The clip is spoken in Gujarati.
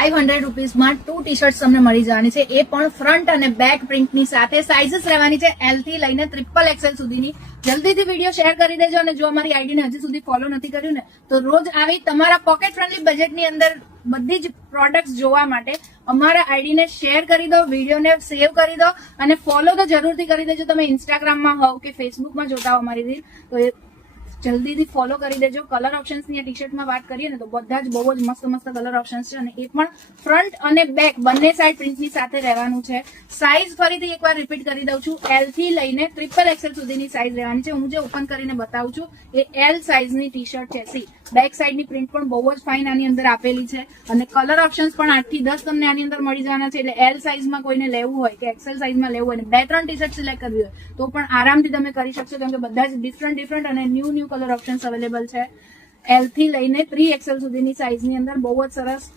500 રૂપીઝમાં 2 ટી શર્ટ્સ તમને મળી જવાની છે, એ પણ ફ્રન્ટ અને બેક પ્રિન્ટની સાથે. સાઇઝીસ રહેવાની છે L થી લઈને XXL સુધીની. જલ્દીથી વિડીયો શેર કરી દેજો, અને જો અમારી આઈડીને હજી સુધી ફોલો નથી કર્યું ને તો રોજ આવી તમારા પોકેટ ફ્રેન્ડલી બજેટની અંદર બધી જ પ્રોડક્ટ્સ જોવા માટે અમારા આઈડીને શેર કરી દો, વિડીયોને સેવ કરી દો, અને ફોલો તો જરૂરથી કરી દેજો. તમે ઇન્સ્ટાગ્રામમાં હોવ કે ફેસબુકમાં જોતા હો અમારી રીલ, તો એ જલ્દીથી ફોલો કરી દેજો. કલર ઓપ્શન્સની ટી શર્ટમાં વાત કરીએ ને તો બધા જ બહુ જ મસ્ત મસ્ત કલર ઓપ્શન્સ છે, અને એ પણ ફ્રન્ટ અને બેક બંને સાઈડ પ્રિન્ટની સાથે રહેવાનું છે. સાઈઝ ફરીથી એકવાર રિપીટ કરી દઉં છું, L થી લઈને XXL સુધીની સાઈઝ રહેવાની છે. હું જે ઓપન કરીને બતાવું છું એ L સાઈઝની ટી શર્ટ છે. સી બેક સાઈડની પ્રિન્ટ પણ બહુ જ ફાઇન આની અંદર આપેલી છે, અને કલર ઓપ્શન્સ પણ 8 થી 10 તમને આની અંદર મળી જવાના છે. એટલે L સાઈઝમાં કોઈને લેવું હોય કે XL સાઈઝમાં લેવું હોય, 2-3 ટી શર્ટ સિલેક્ટ કરવી હોય તો પણ આરામથી તમે કરી શકશો, કેમ કે બધા જ ડિફરન્ટ અને ન્યૂ કલર ઓપ્શન્સ અવેલેબલ છે. L થી લઈને 3XL સુધીની સાઈઝની અંદર બહુ જ સરસ